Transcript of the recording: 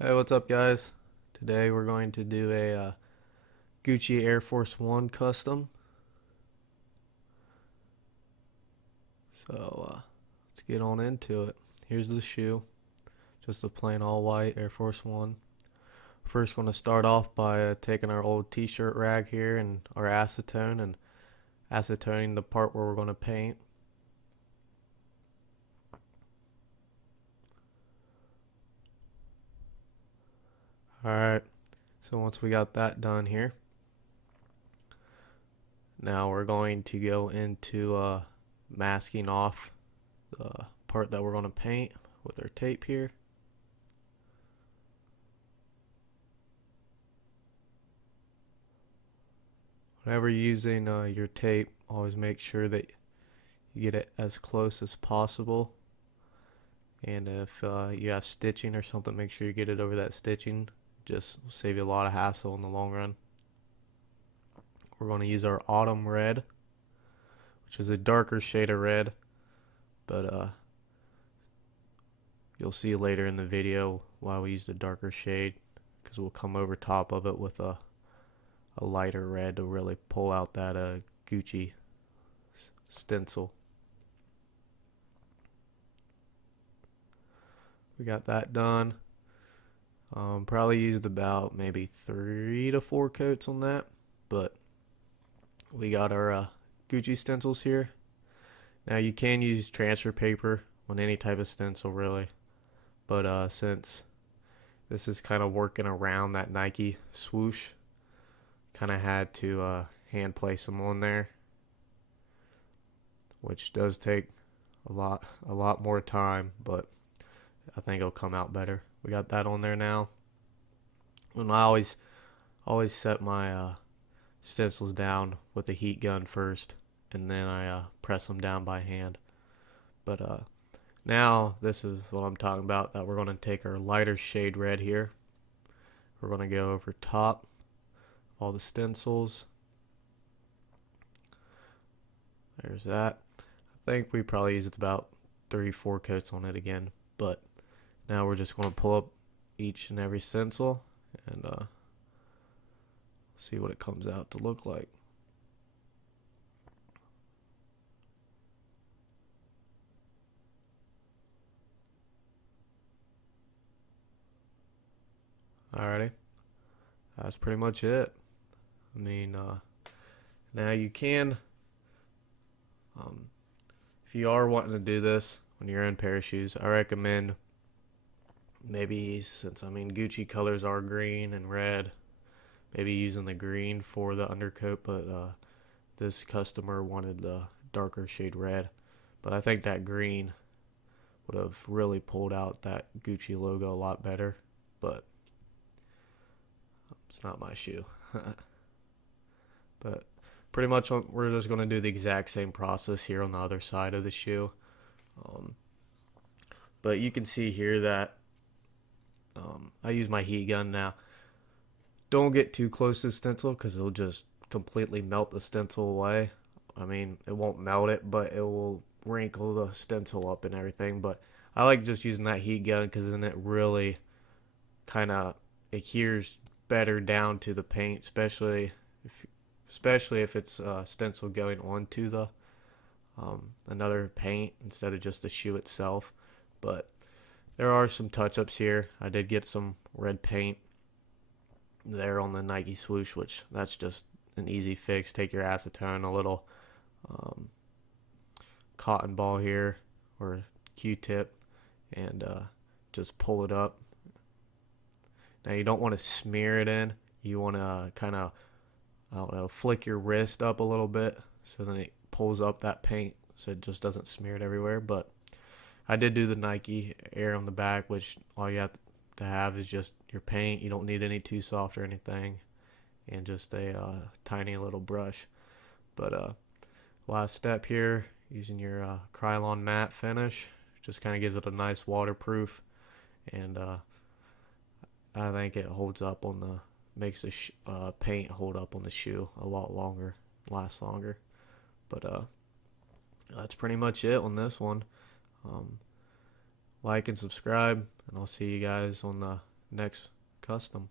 Hey, what's up, guys? Today we're going to do a Gucci Air Force One custom. So let's get on into it. Here's the shoe, just a plain all white Air Force One. First, going to start off by taking our old T-shirt rag here and our acetone and acetoning the part where we're going to paint. Alright, so once we got that done here, now we're going to go into masking off the part that we're going to paint with our tape here. Whenever you're using your tape, always make sure that you get it as close as possible. And if you have stitching or something, make sure you get it over that stitching. Just will save you a lot of hassle in the long run. We're going to use our autumn red, which is a darker shade of red, but you'll see later in the video why we use the darker shade, because we'll come over top of it with a lighter red to really pull out that Gucci stencil. We got that done. Probably used about maybe 3 to 4 coats on that, but we got our Gucci stencils here. Now you can use transfer paper on any type of stencil really, but since this is kind of working around that Nike swoosh, kind of had to hand place them on there, which does take a lot more time, but I think it'll come out better. We got that on there now. And I always set my stencils down with a heat gun first, and then I press them down by hand. But now this is what I'm talking about, that we're going to take our lighter shade red here. We're going to go over top all the stencils. There's that. I think we probably used about 3-4 coats on it again, but now we're just going to pull up each and every stencil and see what it comes out to look like. Alrighty, that's pretty much it. I mean, now you can, if you are wanting to do this when you're in pair of shoes, I recommend maybe, since Gucci colors are green and red, maybe using the green for the undercoat, but this customer wanted the darker shade red. But I think that green would have really pulled out that Gucci logo a lot better, but it's not my shoe. But pretty much we're just going to do the exact same process here on the other side of the shoe. But you can see here that I use my heat gun now. Don't get too close to the stencil because it'll just completely melt the stencil away. I mean, it won't melt it, but it will wrinkle the stencil up and everything. But I like just using that heat gun because then it really kind of adheres better down to the paint, especially if it's stencil going onto the another paint instead of just the shoe itself. But there are some touch-ups here. I did get some red paint there on the Nike swoosh, which that's just an easy fix. Take your acetone, a little cotton ball here or Q-tip, and just pull it up. Now you don't want to smear it in. You want to kind of, I don't know, flick your wrist up a little bit so then it pulls up that paint so it just doesn't smear it everywhere. But I did do the Nike Air on the back, which all you have to have is just your paint. You don't need any too soft or anything, and just a tiny little brush. But last step here, using your Krylon matte finish, just kind of gives it a nice waterproof, and I think it holds up on the, makes the paint hold up on the shoe a lot longer, lasts longer. But that's pretty much it on this one. Like and subscribe, and I'll see you guys on the next custom.